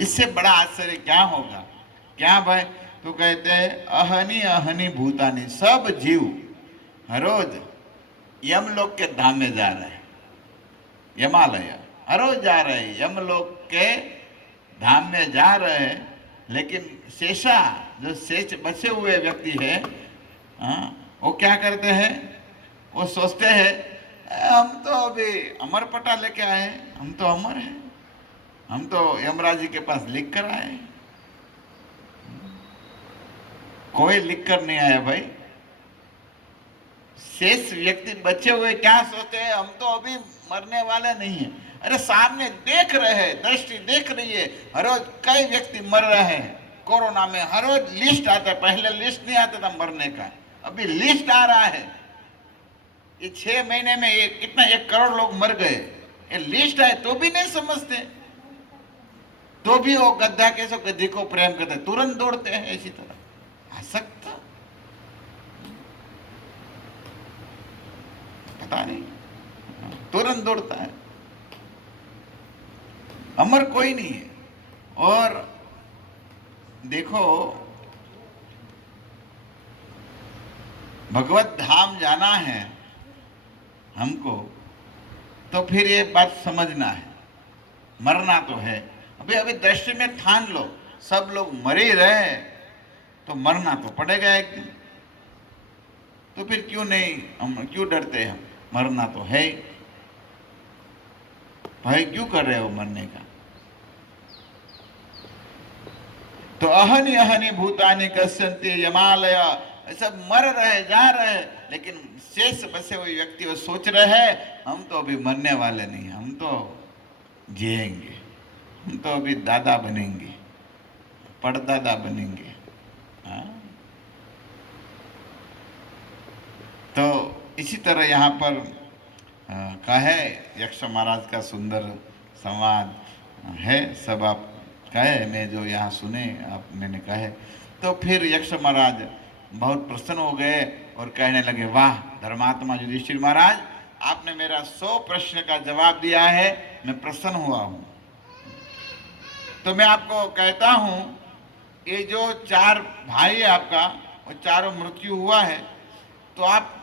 इससे बड़ा आश्चर्य क्या होगा? क्या भाई? तो कहते हैं अहनि अहनि भूतानि, सब जीव हर रोज यमलोक के धाम में जा रहे हैं, यमालय हर रोज जा रहे हैं, यमलोक के धाम में जा रहे हैं। लेकिन शेषा, जो शेष बचे हुए व्यक्ति है, वो क्या करते हैं? वो सोचते हैं हम तो अभी अमर पटा लेके आए हैं, हम तो अमर हैं, हम तो यमराज जी के पास लिख कर आए हैं। कोई लिख कर नहीं आया भाई। शेष व्यक्ति बचे हुए क्या सोचते हैं? हम तो अभी मरने वाले नहीं हैं। अरे सामने देख रहे हैं, दृष्टि देख रही है, हर रोज कई व्यक्ति मर रहे हैं। कोरोना में हर रोज लिस्ट आता है, पहले लिस्ट नहीं आता था मरने का, अभी लिस्ट आ रहा है। ये 6 महीने में ये कितना 1 करोड़ लोग मर गए, ये लिस्ट आए तो भी नहीं समझते, तो भी वो गद्दा के सो गद्दी को प्रेम करते, तुरंत दौड़ते हैं। इसी तरह आसक्त, पता नहीं, तुरंत दौड़ता है। अमर कोई नहीं है। और देखो, भगवत धाम जाना है हमको, तो फिर ये बात समझना है, मरना तो है। अभी अभी दृष्टि में ठान लो, सब लोग मर ही रहे, तो मरना तो पड़ेगा एक दिन। तो फिर क्यों नहीं, हम क्यों डरते हैं? मरना तो है ही। भाई क्यों कर रहे हो मरने का? तो अहनि अहनि भूतानि गच्छन्ति यमालय, सब मर रहे, जा रहे, लेकिन शेष बसे हुए व्यक्ति वो सोच रहे हैं हम तो अभी मरने वाले नहीं, हम तो जिएंगे, हम तो अभी दादा बनेंगे, परदादा बनेंगे। हाँ? तो इसी तरह यहाँ पर कहे यक्ष महाराज का सुंदर संवाद है, सब आप कहे, मैं जो यहाँ सुने आप मैंने कहे। तो फिर यक्ष महाराज बहुत प्रसन्न हो गए और कहने लगे, वाह धर्मात्मा युधिष्ठिर महाराज, आपने मेरा 100 प्रश्न का जवाब दिया है, मैं प्रसन्न हुआ हूँ। तो मैं आपको कहता हूँ, ये जो 4 भाई है आपका, वो चारों मृत्यु हुआ है, तो आप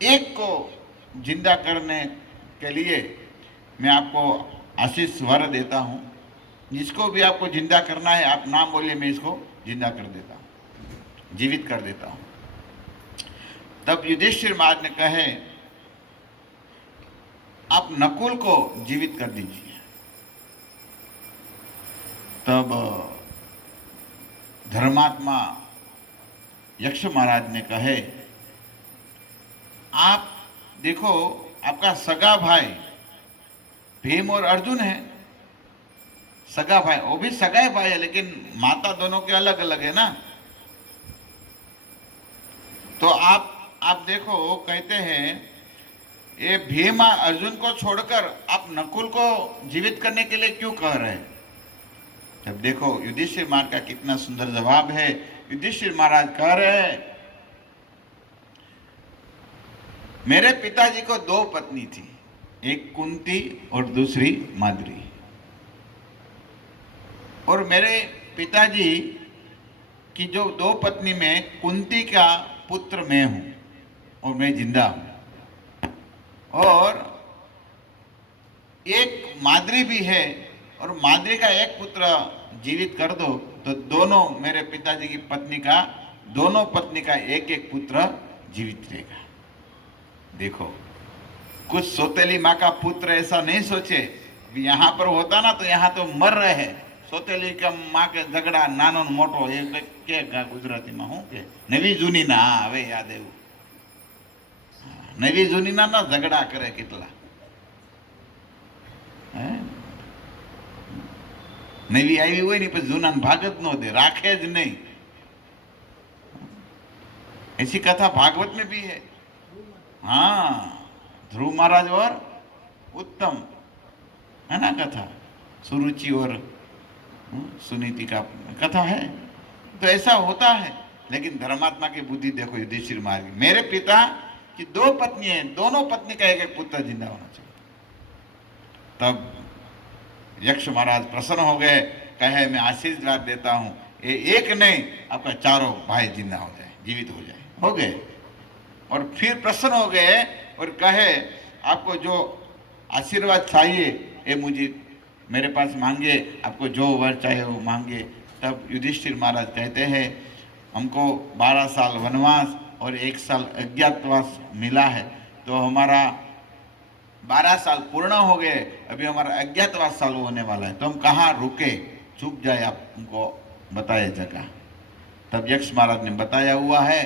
एक को जिंदा करने के लिए मैं आपको आशीष वर देता हूँ। जिसको भी आपको जिंदा करना है आप नाम बोलिए, मैं इसको जिंदा कर देता हूँ, जीवित कर देता हूँ। तब युधिष्ठिर महाराज ने कहे, आप नकुल को जीवित कर दीजिए। तब धर्मात्मा यक्ष महाराज ने कहे, आप देखो, आपका सगा भाई भीम और अर्जुन है, सगा भाई, वो भी सगा ही भाई है, लेकिन माता दोनों के अलग अलग है ना। तो आप देखो, कहते हैं ये भीम अर्जुन को छोड़कर आप नकुल को जीवित करने के लिए क्यों कह रहे हैं? जब देखो युधिष्ठिर महाराज का कितना सुंदर जवाब है। युधिष्ठिर महाराज कह रहे हैं, मेरे पिताजी को 2 पत्नी थी, एक कुंती और दूसरी माद्री, और मेरे पिताजी की जो 2 पत्नी में कुंती का पुत्र मैं हूं और मैं जिंदा हूं, और एक माद्री भी है, और माद्री का एक पुत्र जीवित कर दो तो दोनों मेरे पिताजी की पत्नी का, दोनों पत्नी का एक एक पुत्र जीवित रहेगा। देखो, कुछ सौतेली माँ का पुत्र ऐसा नहीं सोचे, यहाँ पर होता ना तो यहाँ तो मर रहे हैं। सौतेली का माँ के झगड़ा नानो मोटो ये के गुजराती में हूँ के नवी जूनी ना हवे याद है, नवी जूनी ना ना झगड़ा करे कितला नवी आई हुई नहीं, पर जूना भागत नो दे, राखे ज नहीं। ऐसी कथा भागवत में भी है। हाँ, ध्रुव महाराज और उत्तम है ना कथा, सुरुचि और सुनीति का कथा है। तो ऐसा होता है, लेकिन धर्मात्मा की बुद्धि देखो युधिष्ठिर महाराज, मेरे पिता की 2 पत्नी है, दोनों पत्नी का एक एक पुत्र जिंदा होना चाहिए। तब यक्ष महाराज प्रसन्न हो गए, कहे मैं आशीर्वाद देता हूँ, ये एक नहीं आपका चारों भाई जिंदा हो जाए, जीवित हो जाए। हो गए और फिर प्रसन्न हो गए और कहे आपको जो आशीर्वाद चाहिए ये मुझे मेरे पास मांगे, आपको जो वर चाहे वो मांगे। तब युधिष्ठिर महाराज कहते हैं हमको 12 साल वनवास और 1 साल अज्ञातवास मिला है, तो हमारा 12 साल पूर्ण हो गए, अभी हमारा अज्ञातवास चालू होने वाला है, तो हम कहाँ रुके, चुप जाए, आप हमको बताए जगह। तब यक्ष महाराज ने बताया हुआ है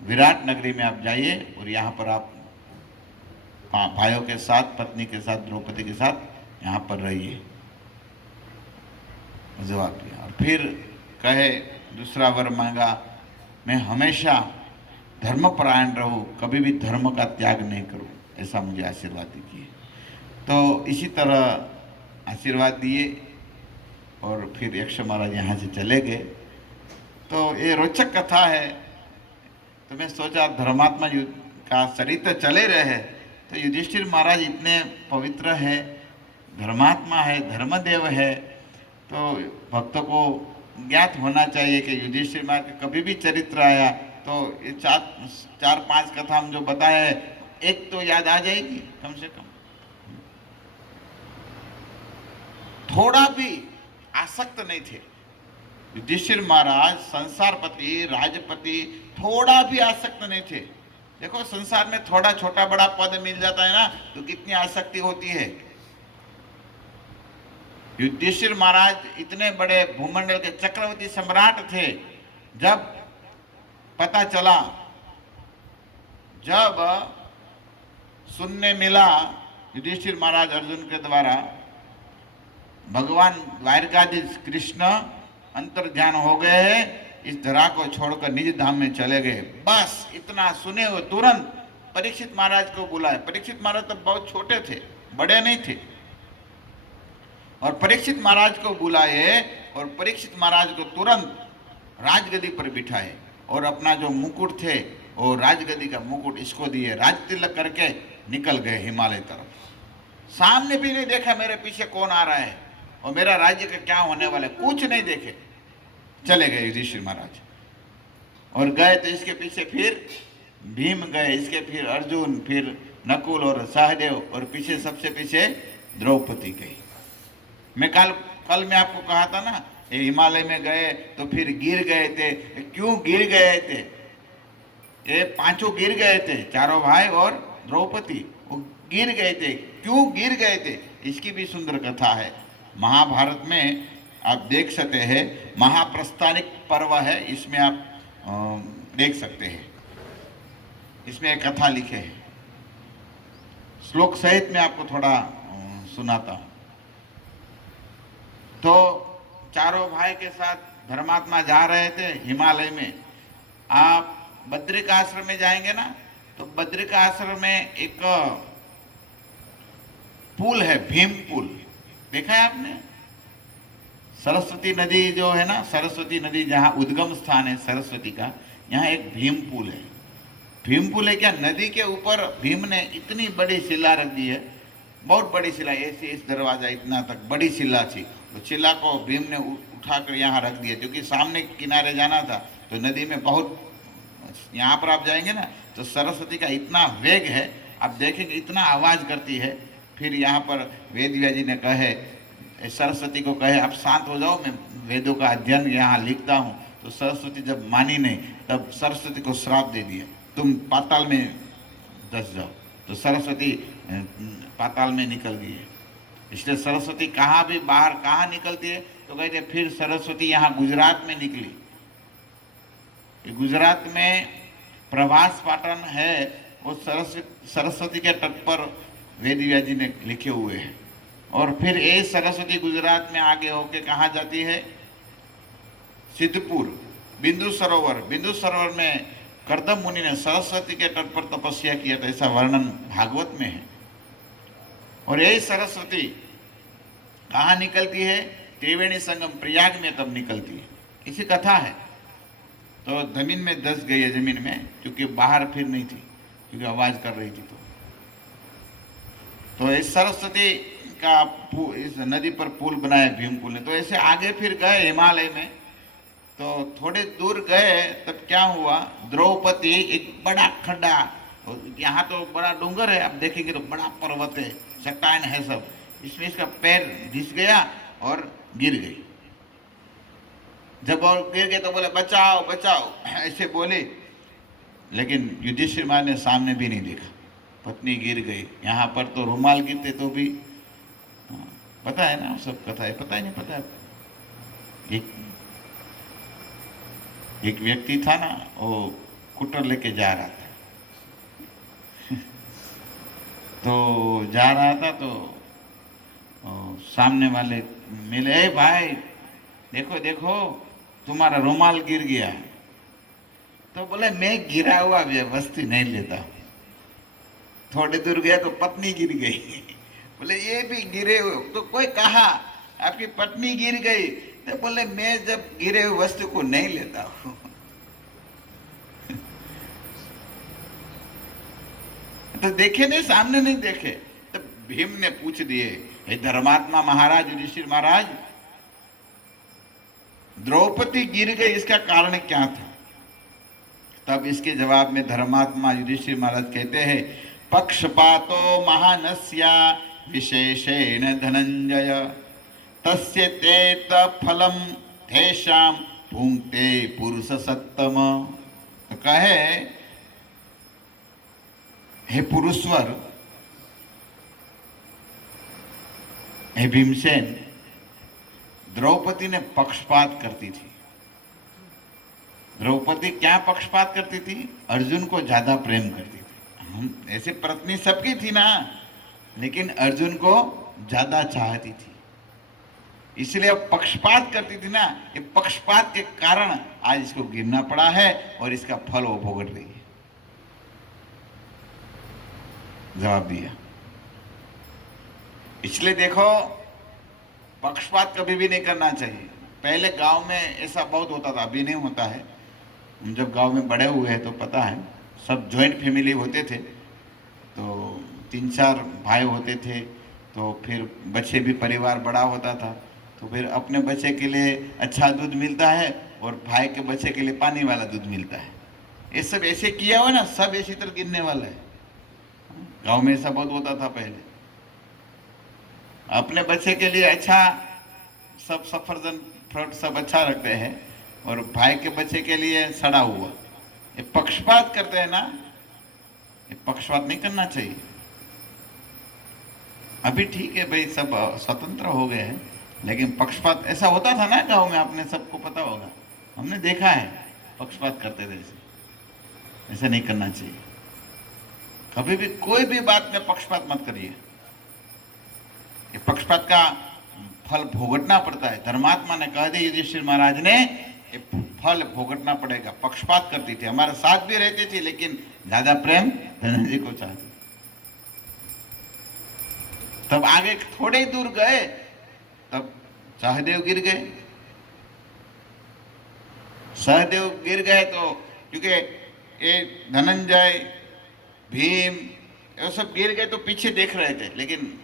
विराट नगरी में आप जाइए और यहाँ पर आप भाइयों के साथ, पत्नी के साथ, द्रौपदी के साथ यहाँ पर रहिए। जवाब दिया और फिर कहे दूसरा वर मांगा मैं हमेशा धर्मपरायण रहूं, कभी भी धर्म का त्याग नहीं करूं, ऐसा मुझे आशीर्वाद दीजिए। तो इसी तरह आशीर्वाद दिए और फिर यक्ष महाराज यहाँ से चले गए। तो ये रोचक कथा है। तो मैं सोचा धर्मात्मा का चरित्र चले रहे, तो युधिष्ठिर महाराज इतने पवित्र है, धर्मात्मा है, धर्मदेव है, तो भक्तों को ज्ञात होना चाहिए कि युधिष्ठिर महाराज का कभी भी चरित्र आया तो ये चार पांच कथा हम जो बताया है, एक तो याद आ जाएगी कम से कम। थोड़ा भी आसक्त नहीं थे युधिष्ठिर महाराज, संसारपति, राजपति, थोड़ा भी आसक्त नहीं थे। देखो संसार में थोड़ा छोटा बड़ा पद मिल जाता है ना, तो कितनी आसक्ति होती है। युधिष्ठिर महाराज इतने बड़े भूमंडल के चक्रवर्ती सम्राट थे। जब पता चला, जब सुनने मिला युधिष्ठिर महाराज अर्जुन के द्वारा भगवान द्वारकाधीश कृष्ण अंतर्ध्यान हो गए हैं, इस धरा को छोड़कर निज धाम में चले गए, बस इतना सुने हुए तुरंत परीक्षित महाराज को बुलाए। परीक्षित महाराज तो बहुत छोटे थे, बड़े नहीं थे, और परीक्षित महाराज को बुलाए और परीक्षित महाराज को तुरंत राजगद्दी पर बिठाए और अपना जो मुकुट थे वो राजगद्दी का मुकुट इसको दिए, राज तिलक करके निकल गए हिमालय तरफ। सामने भी नहीं देखा मेरे पीछे कौन आ रहा है और मेरा राज्य का क्या होने वाला है, कुछ नहीं देखे, चले गए युधिष्ठिर महाराज। और गए तो इसके पीछे फिर भीम गए, इसके फिर अर्जुन, फिर नकुल और सहदेव, और पीछे सबसे पीछे द्रौपदी गई। मैं कल मैं आपको कहा था ना, ये हिमालय में गए तो फिर गिर गए थे। क्यों गिर गए थे? ये पांचों गिर गए थे, चारों भाई और द्रौपदी, वो गिर गए थे। क्यों गिर गए थे? इसकी भी सुंदर कथा है। महाभारत में आप देख सकते हैं, महाप्रस्थानिक पर्व है, इसमें आप देख सकते हैं। इसमें एक कथा लिखे है, श्लोक सहित में आपको थोड़ा सुनाता हूँ। तो चारों भाई के साथ धर्मात्मा जा रहे थे हिमालय में। आप बद्रिका आश्रम में जाएंगे ना, तो बद्रिका आश्रम में एक पुल है, भीम पुल, देखा है आपने? सरस्वती नदी जो है ना, सरस्वती नदी जहाँ उद्गम स्थान है सरस्वती का, यहाँ एक भीम पुल है। भीम पुल है क्या? नदी के ऊपर भीम ने इतनी बड़ी शिला रख दी है, बहुत बड़ी शिला, ऐसे इस दरवाजा इतना तक बड़ी शिला थी। तो शिला को भीम ने उठाकर यहाँ रख दिया, क्योंकि सामने किनारे जाना था तो नदी में बहुत, यहाँ पर आप जाएंगे ना तो सरस्वती का इतना वेग है, आप देखेंगे इतना आवाज़ करती है। फिर यहाँ पर वेद व्यास जी ने कहे, सरस्वती को कहे आप शांत हो जाओ, मैं वेदों का अध्ययन यहाँ लिखता हूँ। तो सरस्वती जब मानी नहीं, तब सरस्वती को श्राप दे दिया, तुम पाताल में धंस जाओ। तो सरस्वती पाताल में निकल गई है। इसलिए सरस्वती कहाँ भी बाहर कहाँ निकलती है तो कहते फिर सरस्वती यहाँ गुजरात में निकली। गुजरात में प्रभास पाटन है, वो सरस्वती के तट पर वेद व्यास जी ने लिखे हुए हैं। और फिर ये सरस्वती गुजरात में आगे होके कहाँ जाती है? सिद्धपुर, बिंदु सरोवर। बिंदु सरोवर में कर्दम मुनि ने सरस्वती के तट पर तपस्या किया था, ऐसा वर्णन भागवत में है। और यही सरस्वती कहाँ निकलती है? त्रिवेणी संगम प्रयाग में तब निकलती है, इसी कथा है। तो जमीन में धंस गई है, जमीन में, क्योंकि बाहर फिर नहीं थी, क्योंकि आवाज कर रही थी। तो इस सरस्वती इस नदी पर पुल बनाया भीमकुल ने। तो ऐसे आगे फिर गए हिमालय में, तो थोड़े दूर गए तब क्या हुआ, द्रौपदी एक बड़ा खड्डा, यहाँ तो बड़ा डूंगर है, आप देखेंगे तो बड़ा पर्वत है, चट्टान है सब, इसमें इसका पैर घिस गया और गिर गई। जब और गिर गए तो बोले बचाओ बचाओ ऐसे बोले, लेकिन युधिष्ठिर महाराज ने सामने भी नहीं देखा, पत्नी गिर गई। यहाँ पर तो रुमाल गिरते तो भी पता है ना, सब कथा है, पता ही नहीं पता है। एक व्यक्ति था ना, वो कुटर लेके जा रहा था तो जा रहा था तो सामने वाले मिले, ए भाई देखो देखो तुम्हारा रुमाल गिर गया है। तो बोले मैं गिरा हुआ वस्तु नहीं लेता। थोड़े दूर गया तो पत्नी गिर गई बोले ये भी गिरे हुए। तो कोई कहा आपकी पत्नी गिर गई, तो बोले मैं जब गिरे हुए वस्तु को नहीं लेता हूं तो देखे नहीं, सामने नहीं देखे। तो भीम ने पूछ दिए, हे धर्मात्मा महाराज युधिष्ठिर महाराज, द्रौपदी गिर गई, इसका कारण क्या था? तब इसके जवाब में धर्मात्मा युधिष्ठिर महाराज कहते हैं, पक्षपातो महानस्या विशेषेण धनंजय तस्य तेत फलम तेषाम पुंक्ते पुरुष सत्तम। तो कहे, हे पुरुषवर, हे भीमसेन, द्रौपदी ने पक्षपात करती थी। द्रौपदी क्या पक्षपात करती थी? अर्जुन को ज्यादा प्रेम करती थी। हम ऐसे पत्नी सबकी थी ना, लेकिन अर्जुन को ज्यादा चाहती थी, इसलिए पक्षपात करती थी ना। ये पक्षपात के कारण आज इसको गिरना पड़ा है और इसका फल वो भुगत रही है। जवाब दिया। इसलिए देखो, पक्षपात कभी भी नहीं करना चाहिए। पहले गांव में ऐसा बहुत होता था, अभी नहीं होता है। हम जब गांव में बड़े हुए हैं तो पता है, सब जॉइंट फैमिली होते थे, तो 3-4 भाई होते थे, तो फिर बच्चे भी परिवार बड़ा होता था, तो फिर अपने बच्चे के लिए अच्छा दूध मिलता है और भाई के बच्चे के लिए पानी वाला दूध मिलता है। ये सब ऐसे किया हुआ ना, सब इसी तरह गिरने वाला है। गांव में ऐसा बहुत होता था पहले। अपने बच्चे के लिए अच्छा सब सफरजन फ्रूट सब अच्छा रखते हैं और भाई के बच्चे के लिए सड़ा हुआ। ये पक्षपात करते हैं ना, ये पक्षपात नहीं करना चाहिए। अभी ठीक है भाई, सब स्वतंत्र हो गए हैं, लेकिन पक्षपात ऐसा होता था ना गांव में, आपने सबको पता होगा, हमने देखा है पक्षपात करते थे। ऐसा नहीं करना चाहिए। कभी भी कोई भी बात में पक्षपात मत करिए। ये पक्षपात का फल भुगतना पड़ता है। धर्मात्मा ने कह दिया युधिष्ठिर महाराज ने, ये फल भुगतना पड़ेगा। पक्षपात करती थी, हमारे साथ भी रहती थी, लेकिन ज्यादा प्रेम धनंजय को चाहती। तब आगे थोड़े ही दूर गए, तब सहदेव गिर गए। सहदेव गिर गए तो क्योंकि ये धनंजय, भीम, ये सब गिर गए तो पीछे देख रहे थे, लेकिन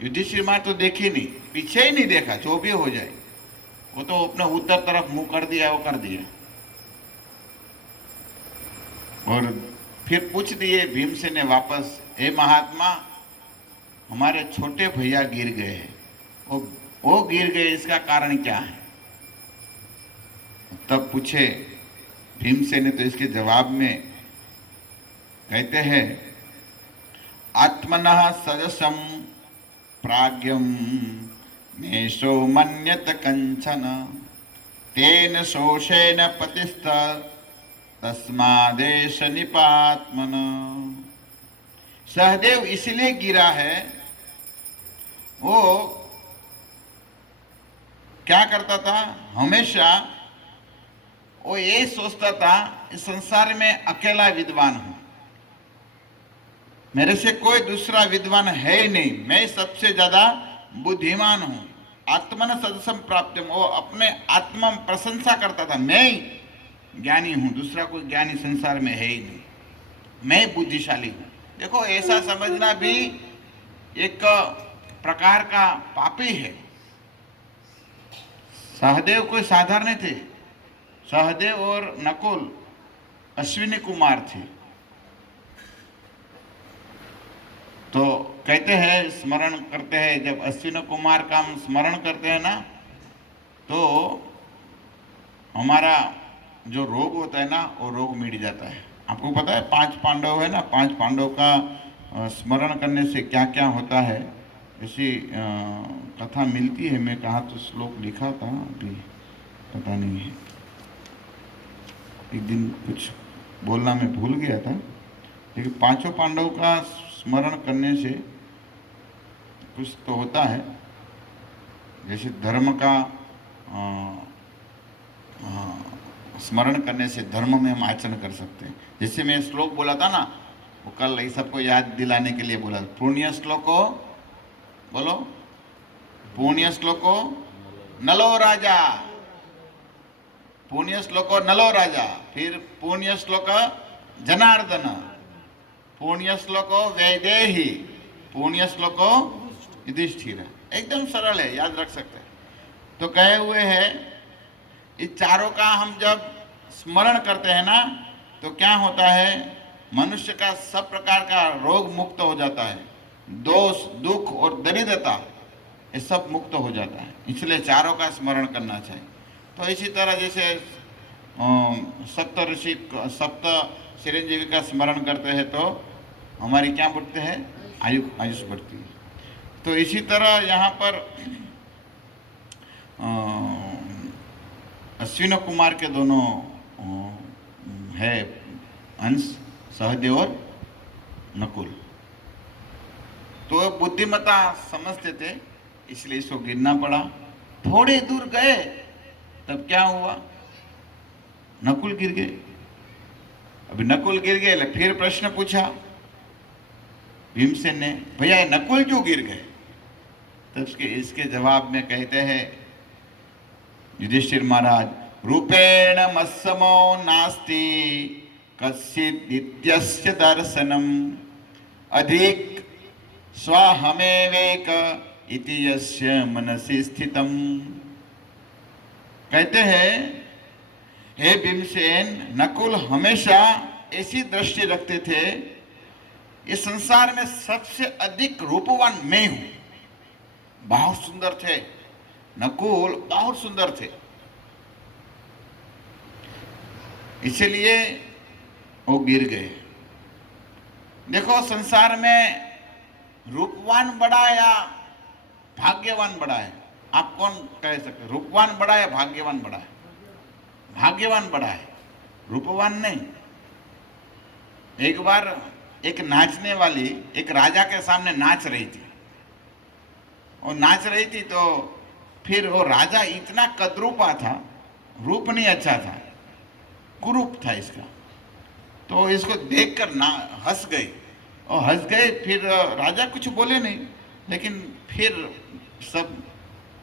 युधिष्ठिर महाराज तो देखे नहीं, पीछे ही नहीं देखा, जो भी हो जाए। वो तो अपने उत्तर तरफ मुंह कर दिया, वो कर दिया। और फिर पूछ दिए भीमसेन ने वापस, हे महात्मा, हमारे छोटे भैया गिर गए हैं, वो गिर गए, इसका कारण क्या है? तब पूछे भीमसेन ने, तो इसके जवाब में कहते हैं, आत्मनः सदसम प्राज्ञम नेशो मन्यत कंचन तेन शोषेण पतिस्थ तस्मादेश निपात्मन। सहदेव इसलिए गिरा है, वो क्या करता था, हमेशा वो ये सोचता था, इस संसार में अकेला विद्वान हूं, मेरे से कोई दूसरा विद्वान है ही नहीं, मैं सबसे ज्यादा बुद्धिमान हूं। आत्मन सदसम प्राप्त, वो अपने आत्मा में प्रशंसा करता था, मैं ही ज्ञानी हूं, दूसरा कोई ज्ञानी संसार में है ही नहीं, मैं बुद्धिशाली हूं। देखो, ऐसा समझना भी एक प्रकार का पापी है। सहदेव कोई साधारण नहीं थे। सहदेव और नकुल अश्विनी कुमार थे। तो कहते हैं, स्मरण करते हैं, जब अश्विनी कुमार का हम स्मरण करते हैं ना, तो हमारा जो रोग होता है ना, वो रोग मिट जाता है। आपको पता है 5 पांडव है ना, 5 पांडव का स्मरण करने से क्या क्या होता है, ऐसी कथा मिलती है। मैं कहाँ तो श्लोक लिखा था, अभी पता नहीं है, एक दिन कुछ बोलना मैं भूल गया था। लेकिन 5 पांडव का स्मरण करने से कुछ तो होता है। जैसे धर्म का स्मरण करने से धर्म में हम आचरण कर सकते हैं। जैसे मैं श्लोक बोला था ना, वो कल ये सबको याद दिलाने के लिए बोला। पुण्य श्लोको, बोलो, पुण्य श्लोको नलो राजा, पुण्य श्लोको नलो राजा, फिर पुण्य श्लोक जनार्दन, पुण्य श्लोको वैदेही, पुण्य श्लोको युधिष्ठिर। एकदम सरल है, याद रख सकते हैं। तो कहे हुए हैं, इस चारों का हम जब स्मरण करते हैं ना, तो क्या होता है, मनुष्य का सब प्रकार का रोग मुक्त हो जाता है। दोष, दुख और दरिद्रता ये सब मुक्त हो जाता है। इसलिए चारों का स्मरण करना चाहिए। तो इसी तरह जैसे सप्त ऋषि, सप्त चिरंजीवी का स्मरण करते हैं तो हमारी क्या बढ़ते हैं, आयुष बढ़ती है। तो इसी तरह यहाँ पर अश्विनी कुमार के दोनों है अंश, सहदेव और नकुल। तो बुद्धिमता समझते थे, इसलिए इसको गिरना पड़ा। थोड़े दूर गए तब क्या हुआ, नकुल गिर गए। अभी नकुल गिर गए, फिर प्रश्न पूछा भीमसेन ने, भैया नकुल क्यों गिर गए? तब इसके जवाब में कहते हैं युधिष्ठिर महाराज, रूपेण मत्समो नास्ति कश्चित् नित्यस्य दर्शनम अधिक स्वहमेवेक इति यस्य मनसि स्थितम। कहते हैं, हे भीमसेन, नकुल हमेशा ऐसी दृष्टि रखते थे, इस संसार में सबसे अधिक रूपवान मैं हूं। बहुत सुंदर थे नकुल, बहुत सुंदर थे, इसलिए वो गिर गए। देखो, संसार में रूपवान बड़ा या भाग्यवान बड़ा है? आप कौन कह सकते? रूपवान बड़ा है, भाग्यवान बड़ा है? भाग्यवान बड़ा है, रूपवान नहीं। एक बार एक नाचने वाली एक राजा के सामने नाच रही थी, और नाच रही थी तो फिर वो राजा इतना कद्रूपा था, रूप नहीं अच्छा था, कुरूप था इसका। तो इसको देखकर ना हंस गई, और हंस गए। फिर राजा कुछ बोले नहीं, लेकिन फिर सब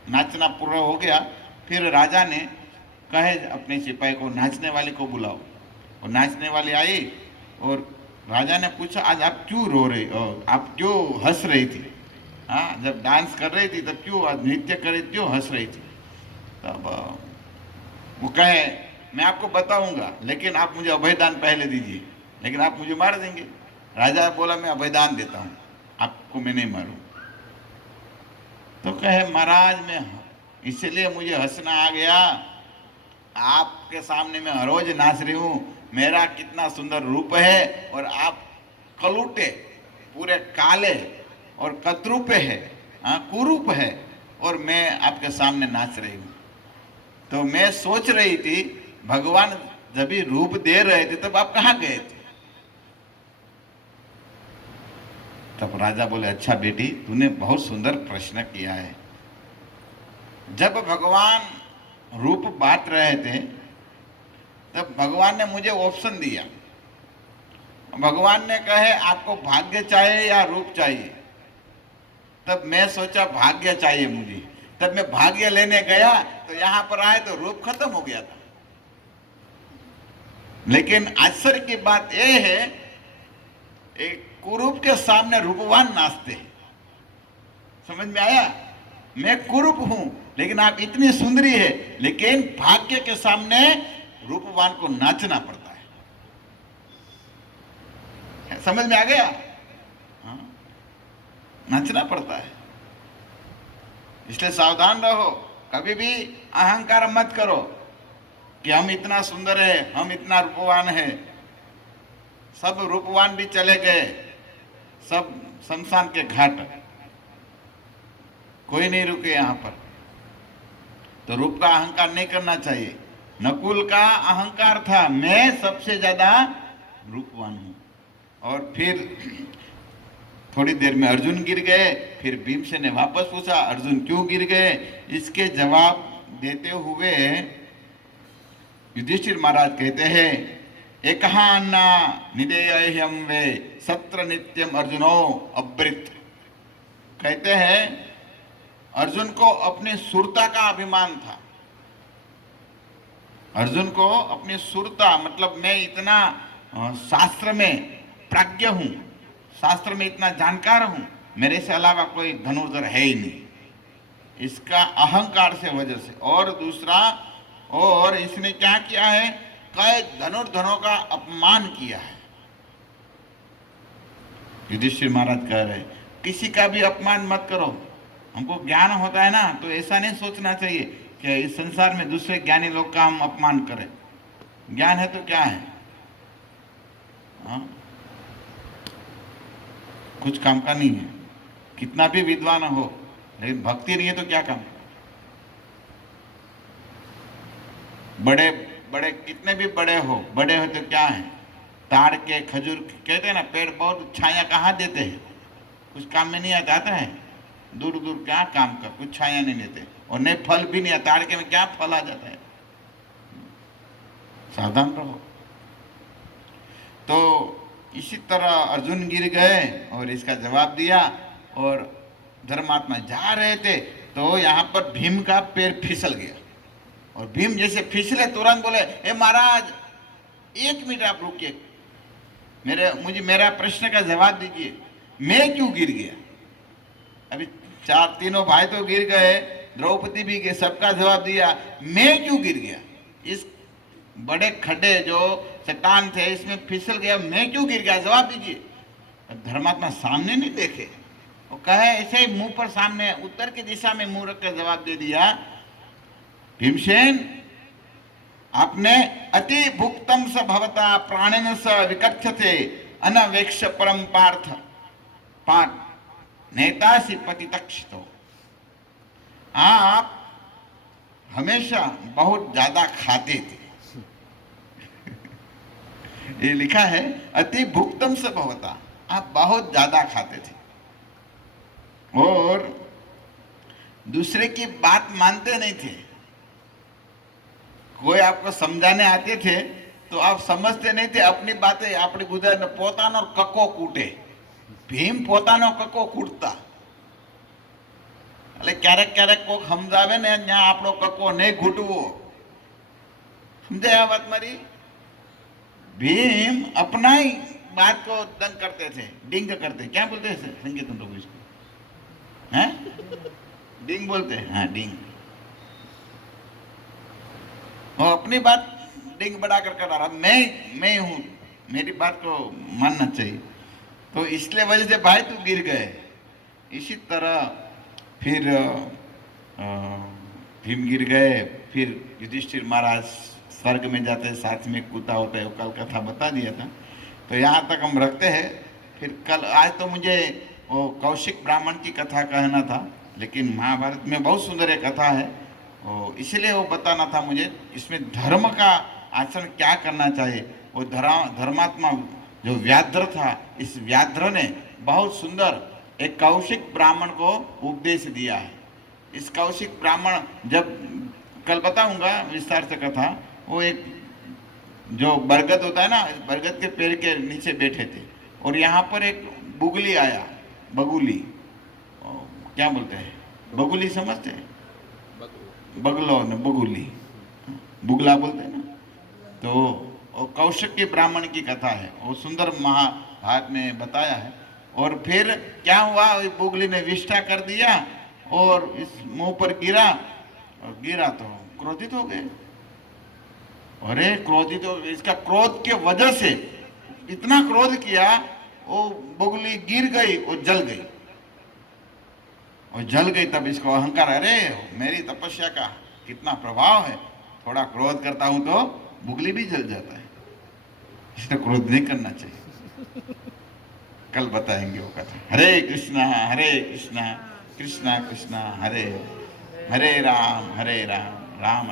नाचना पूरा हो गया। फिर राजा ने कहे अपने सिपाही को, नाचने वाली को बुलाओ। और नाचने वाली आई, और राजा ने पूछा, आज आप क्यों रो रही हो, आप क्यों हंस रही थी? हाँ, जब डांस कर रही थी तब क्यों, आज नृत्य कर रही थी, क्यों हंस रही थी? तब वो कहे, मैं आपको बताऊंगा, लेकिन आप मुझे अभयदान पहले दीजिए, लेकिन आप मुझे मार देंगे। राजा बोला, मैं अभयदान देता हूँ, आपको मैं नहीं मारूं। तो कहे, महाराज मैं इसलिए मुझे हंसना आ गया, आपके सामने मैं हर रोज नाच रही हूँ, मेरा कितना सुंदर रूप है, और आप कलूटे, पूरे काले और कतरूपे है, हाँ, कुरूप है, और मैं आपके सामने नाच रही हूँ। तो मैं सोच रही थी, भगवान जब भी रूप दे रहे थे तब आप कहाँ गए थे? तब राजा बोले, अच्छा बेटी, तूने बहुत सुंदर प्रश्न किया है। जब भगवान रूप बांट रहे थे तब भगवान ने मुझे ऑप्शन दिया। भगवान ने कहे, आपको भाग्य चाहिए या रूप चाहिए? तब मैं सोचा भाग्य चाहिए मुझे। तब मैं भाग्य लेने गया तो यहाँ पर आए तो रूप खत्म हो गया था। लेकिन आश्चर्य की बात यह है, एक कुरूप के सामने रूपवान नाचते हैं। समझ में आया? मैं कुरूप हूं लेकिन आप इतनी सुंदरी है, लेकिन भाग्य के सामने रूपवान को नाचना पड़ता है। समझ में आ गया? हाँ, नाचना पड़ता है। इसलिए सावधान रहो, कभी भी अहंकार मत करो कि हम इतना सुंदर है, हम इतना रूपवान है। सब रूपवान भी चले गए, सब शमशान के घाट, कोई नहीं रुके यहाँ पर। तो रूप का अहंकार नहीं करना चाहिए। नकुल का अहंकार था, मैं सबसे ज्यादा रूपवान हूं। और फिर थोड़ी देर में अर्जुन गिर गए। फिर भीमसेन ने वापस पूछा अर्जुन क्यों गिर गए। इसके जवाब देते हुए युधिष्ठिर महाराज कहते हैं, एकहान्ना निदेयह्यम वे सत्र नित्यम अर्जुनो अब्रित। कहते हैं अर्जुन को अपनी सुरता का अभिमान था। अर्जुन को अपनी सुरता, मतलब मैं इतना शास्त्र में प्राज्ञ हूं, शास्त्र में इतना जानकार हूं, मेरे से अलावा कोई धनुर्धर है ही नहीं, इसका अहंकार से वजह से। और दूसरा, और इसने क्या किया है, कई धनुर्धरों का अपमान किया है। युधिष्ठिर महाराज कह रहे किसी का भी अपमान मत करो। हमको ज्ञान होता है ना, तो ऐसा नहीं सोचना चाहिए कि इस संसार में दूसरे ज्ञानी लोग का हम अपमान करें। ज्ञान है तो क्या है, हाँ? कुछ काम का नहीं है। कितना भी विद्वान हो, लेकिन भक्ति नहीं है तो क्या काम। बड़े बड़े कितने भी बड़े हो तो क्या है, ताड़ के खजूर कहते हैं ना, पेड़ बहुत छाया कहाँ देते हैं, कुछ काम में नहीं आता है। दूर दूर क्या काम का, कुछ छाया नहीं देते, और नहीं फल भी नहीं आता। ताड़ के में क्या फल आ जाता है। सावधान रहो। तो इसी तरह अर्जुन गिर गए और इसका जवाब दिया। और धर्मात्मा जा रहे थे तो यहाँ पर भीम का पैर फिसल गया, और भीम जैसे फिसले तुरंत बोले, ए महाराज 1 मिनट आप रुकिए, मेरा प्रश्न का जवाब दीजिए, मैं क्यों गिर गया। अभी तीनों भाई तो गिर गए, द्रौपदी भी गए, सबका जवाब दिया, मैं क्यों गिर गया। इस बड़े खड्डे जो चट्टान थे इसमें फिसल गया, मैं क्यों गिर गया, जवाब दीजिए। धर्मात्मा सामने नहीं देखे, वो कहे ऐसे ही मुंह पर सामने उत्तर की दिशा में मुंह रख कर जवाब दे दिया, भीमसेन आपने अति भुक्तम स भवता प्राणेन स विकथ्यते अनवेक्ष परम पार्थ नेतासी पतितक्षितो। आप हमेशा बहुत ज्यादा खाते थे। ये लिखा है अति भुक्तम स भवता, आप बहुत ज्यादा खाते थे और दूसरे की बात मानते नहीं थे। कोई आपको समझाने आते थे तो आप समझते नहीं थे, अपनी बातें अपनी गुजर पोतानो कक्को कूटे। भीम पोतानो कक्को कूटता, એટલે ક્યારેક ક્યારેક કોક સમજાવે ને ત્યાં આપણો કક્કો નહીં ઘૂંટવો, समझे આ વાત મારી। भीम अपना ही बात को दंग करते थे, डिंग करते, क्या बोलते हैं संगीत तुम लोग इसको, हैं डिंग बोलते हैं, हाँ डिंग। वो अपनी बात डिंग बढ़ा कर रहा, मैं हूं, मेरी बात को मानना चाहिए। तो इसलिए वजह से भाई तू गिर गए। इसी तरह फिर भीम गिर गए। फिर युधिष्ठिर महाराज स्वर्ग में जाते, साथ में कुत्ता होता है, वो कल कथा बता दिया था, तो यहाँ तक हम रखते हैं। फिर कल, आज तो मुझे वो कौशिक ब्राह्मण की कथा कहना था, लेकिन महाभारत में बहुत सुंदर एक कथा है, इसलिए वो बताना था मुझे। इसमें धर्म का आचरण क्या करना चाहिए, वो धर्मात्मा जो व्याघ्र था, इस व्याघ्र ने बहुत सुंदर एक कौशिक ब्राह्मण को उपदेश दिया है। इस कौशिक ब्राह्मण, जब कल बताऊंगा विस्तार से कथा, वो एक जो बरगद होता है ना, बरगद के पेड़ के नीचे बैठे थे और यहाँ पर एक बुगली आया, बगुली, क्या बोलते हैं बगुली, समझते हैं, बगलो न बगुली, बुगला बोलते हैं ना। तो कौशिक के ब्राह्मण की कथा है, वो सुंदर महाभारत में बताया है। और फिर क्या हुआ, बुगली ने विष्ठा कर दिया और इस मुंह पर गिरा, और गिरा तो क्रोधित हो गए। अरे क्रोधित हो गए, इसका क्रोध के वजह से इतना क्रोध किया, वो बुगली गिर गई और जल गई। और जल गई तब इसको अहंकार, अरे मेरी तपस्या का कितना प्रभाव है, थोड़ा क्रोध करता हूं तो बुगली भी जल जाता है, इसलिए क्रोध नहीं करना चाहिए। कल बताएंगे वो कथा। हरे कृष्णा कृष्णा कृष्णा हरे हरे, राम राम